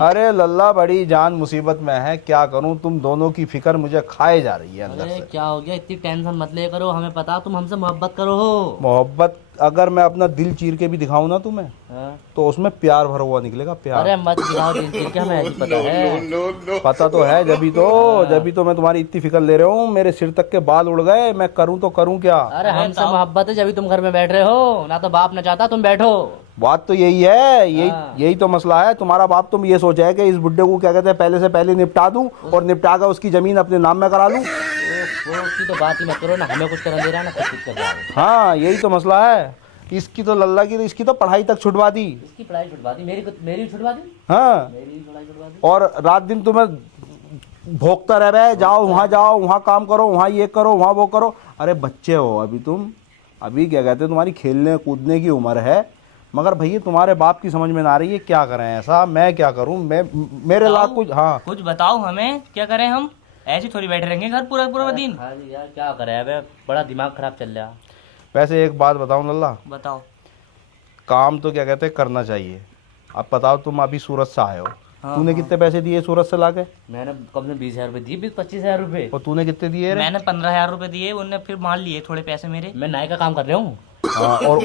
अरे लल्ला बड़ी जान मुसीबत में है, क्या करूं, तुम दोनों की फिक्र मुझे खाए जा रही है अंदर अरे से। क्या हो गया, इतनी टेंशन मत ले करो, हमें पता तुम हमसे मोहब्बत करो हो। मोहब्बत अगर मैं अपना दिल चीर के भी दिखाऊं ना तुम्हें, हाँ? तो उसमें प्यार भरा हुआ निकलेगा, प्यार। अरे मत गिराओ दिल चीर के, हमें ऐसी पता है। पता तो है, जब भी तो मैं तुम्हारी इतनी फिक्र ले रहा हूँ। मेरे सिर तक के बाल उड़ गए, मैं करूँ तो करूँ क्या। अरे हमसे मोहब्बत है, जब तुम घर में बैठ रहे हो, ना तो बाप ना चाहता तुम बैठो। बात तो यही है, हाँ। यही तो मसला है। तुम्हारा बाप तुम ये सोचा है कि इस बुड्ढे को क्या कहते हैं पहले से पहले निपटा दूं और निपटा कर उसकी जमीन अपने नाम में करा लूं। वो उसकी तो बात ही मत करो ना, हमें कुछ करने दे रहा है ना कुछ कर रहा है। हाँ यही तो मसला है। इसकी तो लल्ला की, इसकी तो पढ़ाई तक छुड़वा दी। इसकी पढ़ाई छुड़वा दी, मेरी छुड़वा दी। हाँ, मेरी पढ़ाई छुड़वा दी। और रात दिन तुम्हें भोंकता रह रहा है, जाओ वहाँ काम करो, वहाँ ये करो, वहाँ वो करो। अरे बच्चे हो अभी तुम, अभी क्या कहते हैं तुम्हारी खेलने कूदने की उम्र है। मगर भैया तुम्हारे बाप की समझ में ना आ रही है, क्या करें ऐसा, मैं क्या करूं, मैं मेरे लाख कुछ। हाँ कुछ बताओ हमें, क्या करें हम? ऐसे थोड़ी बैठे रहेंगे घर पूरा पूरा दिन। हाँ जी यार, क्या करे, अबे बड़ा दिमाग खराब चल रहा। वैसे एक बात बताऊं लल्ला, बताओ। काम तो क्या कहते हैं करना चाहिए। अब बताओ, तुम अभी सूरत से आए हो, तूने कितने पैसे दिए सूरत से लाके? मैंने कम से 20,000 रुपए दिए, 20-25,000 रुपए। और तूने कितने दिए रे? मैंने 15,000 रुपए दिए, उनने फिर मान लिए थोड़े पैसे मेरे। मैं नाई का काम कर रहा हूँ। हाँ, और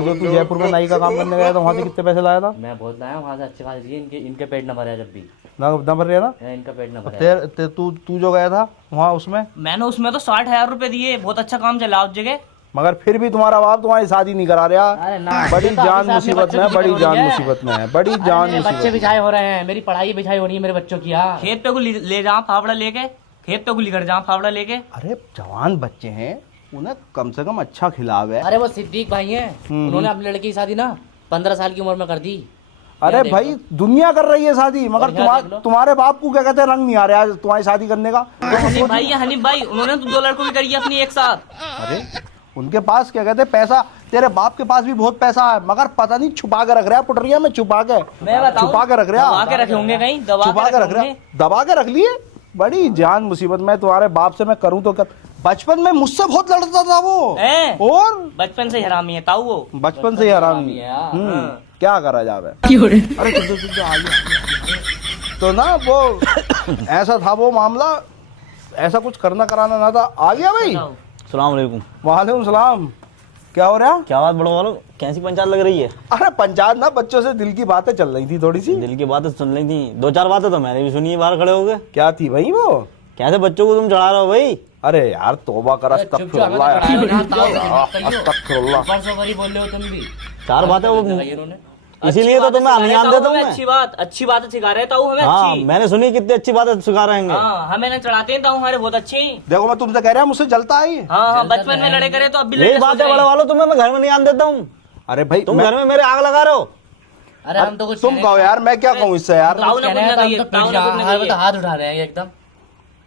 जो तू जयपुर में नाई का काम करने गया था, वहाँ से कितने पैसे लाया था? मैं बहुत लाया वहाँ से, अच्छे खासे दिए। इनके पेट न भरा जब भी। ना भर रहा ना इनका पेट न भरा। तू जो गया था वहाँ उसमें? मैंने उसमें तो 60,000 रुपए दिए, बहुत अच्छा काम चला उस जगह। मगर फिर भी तुम्हारा बाप तुम्हारी शादी नहीं करा रहा। अरे ना, बड़ी ये तो जान अभी से मुसीबत अपने में है, बच्चों बड़ी की जान फिक्र हो रही मुसीबत में है, बड़ी जान मेरे बच्चे मुसीबत। बिछाए हो रहे हैं, मेरी पढ़ाई बिछाई हो रही है मेरे बच्चों की। हाँ, खेत पे को ले जा फावड़ा लेके, खेत पे को लेकर जा फावड़ा लेके। अरे जवान बच्चे हैं, उन्हें कम से कम अच्छा खिलावे। अरे वो सिद्दीक भाई हैं, उन्होंने अपने लड़की की शादी ना 15 साल की उम्र में कर दी। अरे भाई दुनिया कर रही है शादी, मगर और यहाँ देख लो। तुम्हारे बाप को क्या कहते हैं रंग नहीं आ रहा है तुम्हारी शादी करने का। हनीफ भाई है, हनीफ भाई, उन्होंने तो 2 लड़कों की करी है अपनी एक साथ। अरे उनके पास क्या कहते हैं पैसा, तेरे बाप के पास भी बहुत पैसा है, मगर पता नहीं छुपा के रख रहा है पुटरिया में, छुपा के मैं बताऊं, छुपा के रख रहा दबा के रखे होंगे कहीं, छुपा के रख रहा, दबा के रख लिए। बड़ी जान मुसीबत में तुम्हारे बाप से मैं करूं तो कर। बचपन में मुझसे बहुत लड़ता था वो, हैं? और बचपन से हरामी है ताऊ वो। बचपन से ही हरामी। क्या करा जावे। अरे चल आ गया। तो ना वो ऐसा था वो मामला, ऐसा कुछ करना कराना ना था। आ गया भाई। सलाम अलैकुम। वालेकुम सलाम। क्या हो रहा? क्या बात बड़ो वालों, कैसी पंचायत लग रही है? अरे पंचायत ना, बच्चों से दिल की बातें चल रही थी थोड़ी सी। दिल की बातें सुन रही थी, 2-4 बातें तो मैंने भी सुनी है बाहर खड़े हो गए। क्या थी भाई वो? कैसे बच्चों को तुम चढ़ा रहे हो भाई? अरे यार तौबा कर, अस्तगफिरुल्लाह अस्तगफिरुल्लाह। बरी बोल रहे हो तुम भी। 4 बातें वो, इन्होंने इसीलिए तो तुम्हें अभियान देता हूँ मैं। अच्छी बात सिखा रहे ताऊ हमें। हाँ अच्छी, मैंने सुनी कितनी अच्छी बातें सिखा रहे हैं। हाँ हमें ना चढ़ाते हैं ताऊ हमारे बहुत अच्छे। देखो मैं तुमसे कह रहा हूँ, मुझसे जलता है। हाँ हाँ, बचपन में लड़े करे तो अब भी यही लड़ने बात सोच है रहे बड़े हैं। वालों, तुम्हें मैं घर में नहीं आने देता हूँ। अरे भाई तुम घर में मेरे आग लगा रहे हो। अरे हम तो कुछ तुम कहो यार, मैं क्या कहूँ इससे यार। ताऊ ने कुछ ना कहिए, ताऊ ने कुछ ना कहिए। हाथ उठा रहे हैं एकदम।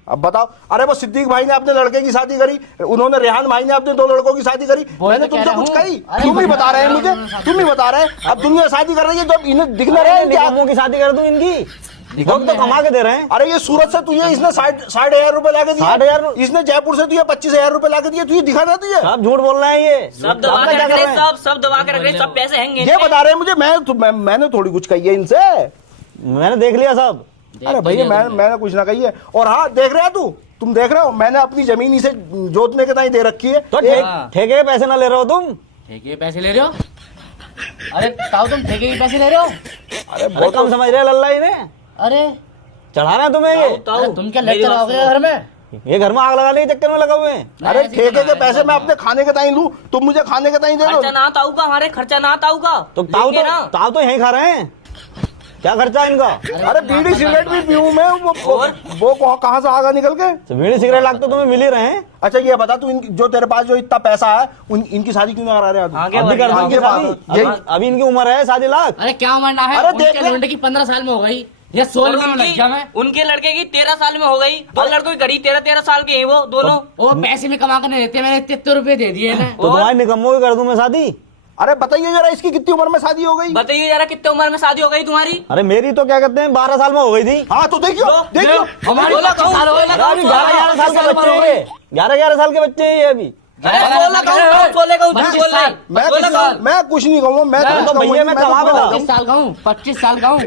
अब बताओ। अरे वो सिद्दीक भाई ने अपने लड़के की शादी करी, उन्होंने रेहान भाई ने अपने 2 लड़कों की शादी करी। मैंने तो तुमसे कह कुछ रहा कही? हूँ। तुम ही बता रहे हैं मुझे, तुम ही बता रहे हैं। अब दुनिया शादी कर रही है तो इन्हें दिखना रहे क्या? निकम्मों की शादी कर दूं इनकी, वक्त तो कमा के दे रहे हैं। अरे ये सूरत से तुझे इसने 60,000 रुपए लाके दिए। 60,000? इसने जयपुर से तुझे 25,000 रुपए लाके दिए। तुझे दिखा था तुझे? सब झूठ बोल रहे हैं ये। सब दबा के रख रहे, सब दबा के रख रहे, सब पैसे हैंगे। ये बता रहे हैं मुझे, मैंने थोड़ी कुछ कही है इनसे। मैंने देख लिया सब। अरे भैया मैंने कुछ ना कही है। और हाँ देख रहा है तुम देख रहे हो, मैंने अपनी जमीन इसे जोतने के ताई दे रखी है। तो ठेके के पैसे ना ले रहे हो तुम? ठेके के पैसे ले रहे हो? अरे ताऊ तुम ठेके के पैसे ले रहे हो? अरे बहुत कम समझ रहे लल्ला इन्हें। अरे चढ़ाना है तुम्हें ये? अरे तुम क्या लेक्चर लगाओगे घर में? ये घर में आग लगाने के चक्कर में लगा हुए हैं। अरे ठेके के पैसे मैं अपने खाने के ताई लूं, तुम मुझे खाने के ताई दे दो। खर्चा ना ताऊ का, हमारे खर्चा ना ताऊ का। तो ताऊ देंगे ना। तो यहीं खा रहे हैं। क्या खर्चा है इनका? अरे बीड़ी सिगरेट भी पीऊं मैं, वो कहाँ से आगा निकल के? तो बीड़ी सिगरेट लाख तो तुम्हें मिल ही रहे हैं। अच्छा ये बता तू, जो तेरे पास जो इतना पैसा है, इनकी शादी क्यों ना करा रहे? आगे अभी कर बढ़ दूंगी आगे शादी। बात- अभी इनकी उम्र है 7 लाख। अरे क्या मरना है? अरे उनके देख ले। लड़के की 15 साल में हो गई, ये 16 में लग गया मैं। उनके लड़के की 13 साल में हो गई, 2 लड़कों की करी 13-13 साल के हैं वो दोनों। वो पैसे भी कमा कर नहीं देते, मैंने 73 रुपए दे दिए ना। तो तुम्हारे निकम्मों की कर दूं मैं शादी? अरे बताइए जरा, इसकी कितनी उम्र में शादी हो गई? बताइए जरा कितने उम्र में शादी हो गई तुम्हारी? अरे मेरी तो क्या कहते हैं 12 साल में हो गई थी। हाँ तो देखियो देखियो। हमारी बोला 25 साल हो गए ना। अरे अभी 11-11 साल के बच्चे हैं ये, 11-11 साल के बच्चे हैं ये अभी। अरे 16 कहूँ, 16 कहूँ, तू बोल ले। 16 कहूँ। मैं कुछ नहीं कहूँगा, मैं तो कुछ भैया कहूँगा मैं नहीं, कमा के तो बताऊं। 25 साल का हूँ, 25 साल का हूँ।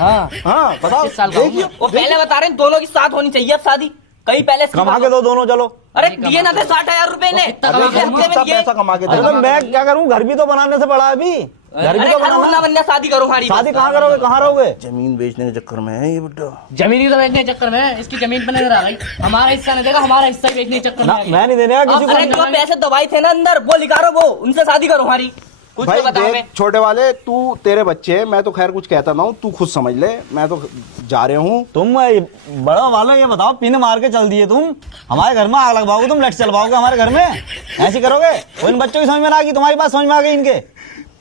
हाँ हाँ बताओ, 25 साल का हूँ। देखिए वो पहले बता रहे हैं दोनों की साथ होनी चाहिए अब शादी, कहीं पहले से कमा के दो दोनों, चलो। अरे दिए ना थे 60,000 रुपए ने, कितना अगले कमा के हफ्ते में कितना दिए। पैसा कमा के अरे दे तो मैं क्या करूं, घर भी तो बनाने से बड़ा है अभी, घर भी अरे तो घर बनाना। ना बनने शादी करो हमारी। शादी कहाँ करोगे, कहाँ रहोगे? जमीन बेचने के चक्कर में है ये बुड्ढा। जमीन ही तो बेचने के चक्कर में है, इसकी जमीन पे नहीं रहा भाई, हमारा हिस्सा नहीं देगा, हमारा हिस्सा ही बेचने के चक्कर में ना आ गया। मैं नहीं देने का किसी अरे को। जो पैसे दवाई थे ना अंदर वो निकालो, वो उनसे शादी करो हमारी। कुछ भाई तो बताओ मैं। देख छोटे वाले, तू तेरे बच्चे हैं, मैं तो खैर कुछ कहता ना हूँ, तू खुद समझ ले, मैं तो जा रहे हूँ। तुम बड़ा वाला ये बताओ, पिन मार के चल दिए तुम, हमारे घर में आग लगवाओगे तुम, लाइट चलवाओगे हमारे घर में, ऐसे करोगे? वो इन बच्चों की समझ में ना आएगी, तुम्हारी बात समझ में आ गई इनके।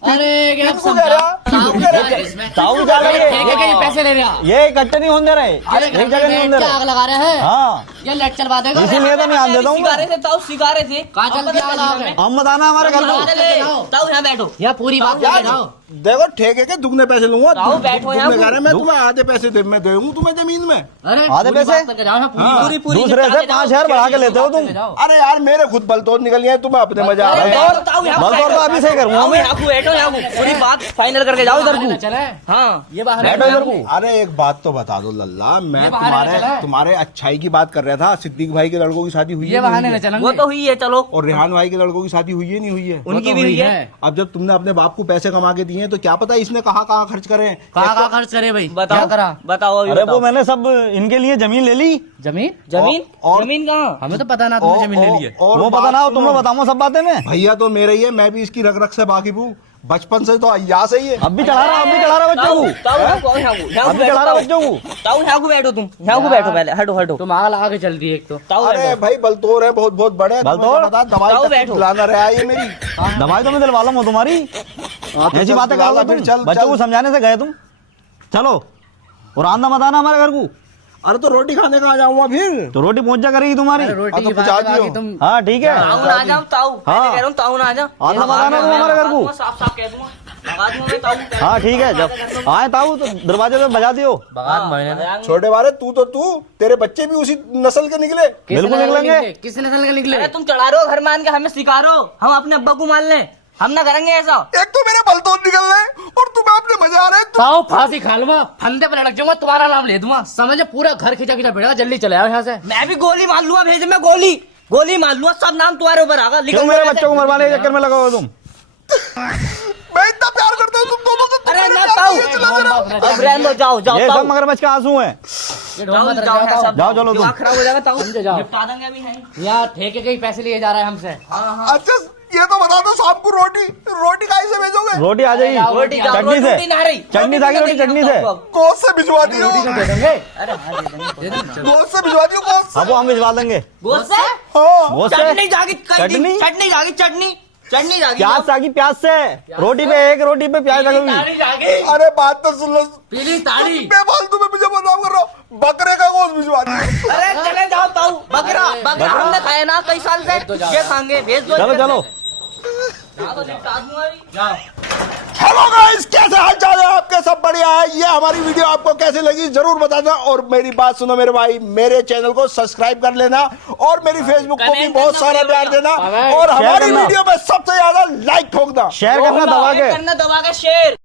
अरे क्या तू कह रहा? तू कह रहा? ताऊ भी जा रही है। ठेके के ही पैसे ले रहा। ये इकट्ठे नहीं होने दे रहे, अरे एक जगह नहीं होने दे क्या आग रहे। लगा रहे हैं? हाँ ये लाइट चलवा देगा। इसीलिए तो मैं आन देता हूँ। सिगारे थे ताऊ, सिगारे थे। कहाँ चल दिया आग लगा के? हम बताना हमारे घर को। ताऊ यहाँ बैठो। यहाँ पूरी बात यार, बताओ। देखो ठेके के दुगने पैसे लूंगा, आओ, बैठो यहाँ। दुगने कह रहे हैं, मैं तुम्हें आधे पैसे मैं दूंगा तुम्हें जमीन में। अरे आधे पूरी पैसे? बात करके जाओ ना, पूरी पूरी दूसरे से 5,000 बढ़ा के लेते हो तुम। जाओ। अरे यार मेरे खुद बलतोड़ निकल गए, तुम्हें अपने मजा आ अरे रहा है। बैठो ताऊ, यहाँ बस और तो अभी सही करूंगा आओ, मैं। यहाँ को बैठो, यहाँ को पूरी बात फाइनल करके जाओ इधर को। चले हाँ ये बाहर बैठो इधर को। अरे एक बात तो बता दो लल्ला, मैं ये बहाने में चला है। तुम्हारे अच्छाई की बात कर रहा था। सिद्दीक भाई के लड़कों की शादी हुई है ये नहीं बहाने हुई में है? चलेंगे। वो तो हुई है, चलो। और रेहान भाई के लड़कों की शादी हुई है नहीं हुई है? उनकी भी हुई है। अब जब तुमने अपने बाप को पैसे कमा के दिए हैं, तो क्या पता इसने कहाँ खर्च करे हैं। कहाँ खर्च करे भाई? क्या बताओ करा? बताओ अभी अरे वो बताओ। मैंने सब इनके लिए जमीन ले ली। जमीन? जमीन और- जमीन कहाँ? हमें तो पता ना तुमने जमीन ले ली है। और वो बात पता ना हो, सुनो, तुम्हें बताऊंगा सब बातें मैं। भैया तो मेरे ही है, मैं भी इसकी रग रग से वाकिफ हूँ, बचपन से तो अय्या से ही है। अब भी चढ़ा रहा, अब भी चढ़ा रहा बच्चों को, ताऊ यहाँ को, यहाँ को, यहाँ को अब भी चढ़ा रहा बैठो, बच्चों को। ताऊ यहाँ को बैठो, तुम यहाँ को बैठो पहले, हटो हटो। तुम आग लगा के चल दी एक तो। ताऊ अरे बैठो। भाई बलतोड़ है, बहुत बहुत बड़े हैं, तुम्हें बलतोड़? तो पता है, दवाई ताऊ तक बैठो। दिलाना रहा है ये मेरी। दवाई तो मैं दिलवा लूंगा तुम्हारी, हाँ, तो ऐसी चल, बातें दिला करोगे फिर, तुम, चल, बच्चों चल। को समझाने से गए तुम। चलो और आंदा मत आना हमारे घर को। अरे तो रोटी खाने कहाँ जाऊंगा फिर? तो रोटी पहुंच जा करेगी तुम्हारी। अरे रोटी हाँ, तो की बात पहुंचा है, बाकी दियो। तुम हाँ ठीक है, ताऊ ना आ जाओ, ताऊ मैं हाँ। कह रहा हूँ, ताऊ ना आ जाओ। आंदा मत आना तुम हमारे घर को। साफ साफ कह दूंगा, लगा दूंगा मैं ताऊ। हाँ ठीक है, जब आए ताऊ तो दरवाजे पे बजा दियो। बगात महीने में छोटे वाले तू तेरे बच्चे भी उसी नस्ल के निकले। किस बिल्कुल नस्ल के निकलेंगे। निकले? किस नस्ल के निकले? अरे तुम चढ़ा रहे हो घर मान के, हमें सिखा रहे हो, हम अपने अब्बा को मान लें, हम ना करेंगे ऐसा। एक तो मेरे बलतोड़ निकल रहे हैं और तुम्हें अपने मजा आ रहा है। ताऊ फांसी खा लूंगा, फंदे पर लटक जाऊंगा, तुम्हारा नाम ले दूंगा, समझे? पूरा घर खींचा खींचा पड़ेगा, जल्दी चले आओ यहाँ से। मैं भी गोली मार लूंगा, भेज में गोली गोली मार लूंगा, सब नाम तुम्हारे ऊपर आगा। क्यों मेरे बच्चों को मरवाने के चक्कर में लगा हो तुम? मैं इतना प्यार करता हूँ तुम दोनों से। अरे ना ताऊ, अब रहने दो, जाओ जाओ ये सब ताऊ। मगरमच्छ के आंसू हैं। ये ढोल मत जाओ, रजाओ, जाओ, ताऊ। जाओ, चलो तुम। दिमाग खराब हो जाएगा ताऊ, समझे, जाओ। निपटा देंगे अभी है। यहाँ ठेके के ही पैसे लिए जा रहा है हमसे। अच्छा ये तो बता दो, शाम को रोटी कहाँ से भेजोगे? रोटी आ जाएगी रोटी जाओ, चटनी से, रोटी ना रही। चटनी रोटी से तो रोटी देंगे चटनी हम से। ताऊ को। गोश्त से भिजवा दियो, रोटी तो दे देंगे। अरे हाँ, दे देंगे। गोश्त से भिजवा दियो, गोश्त अब से। वो हम भिजवा देंगे। गोश्त से? हाँ गोश्त से चटनी जागी कई दिन, चटनी? चटनी जागी, चटनी चटनी जागी। प्याज सागी, प्याज से रोटी पे, एक रोटी पे प्याज लगेगी। ताड़ी जागी। अरे बात तो सुन लो, पीली ताड़ी। बेफालतू में मुझे बताओ कर रहा हूँ, बकरे का गोश्त भिजवा दियो। अरे चले जाओ ताऊ, बकरा बकरा बकरा? हमने खाया ना कई साल से, तो जाओ। ये खाएंगे, भेज दो। चलो चलो। हाँ, तो निपटा दूंगा अभी। हेलो गाइस, कैसे हाल चाल है आपके? सब बढ़िया है। ये हमारी वीडियो आपको कैसे लगी जरूर बताना, और मेरी बात सुनो मेरे भाई, मेरे चैनल को सब्सक्राइब कर लेना, और मेरी फेसबुक को भी कमेंट बहुत करना, सारा प्यार बढ़िया, देना, और शेयर हमारी करना। वीडियो पे सबसे ज्यादा लाइक ठोकना। शेयर करना दबा के। करना दबा के शेयर।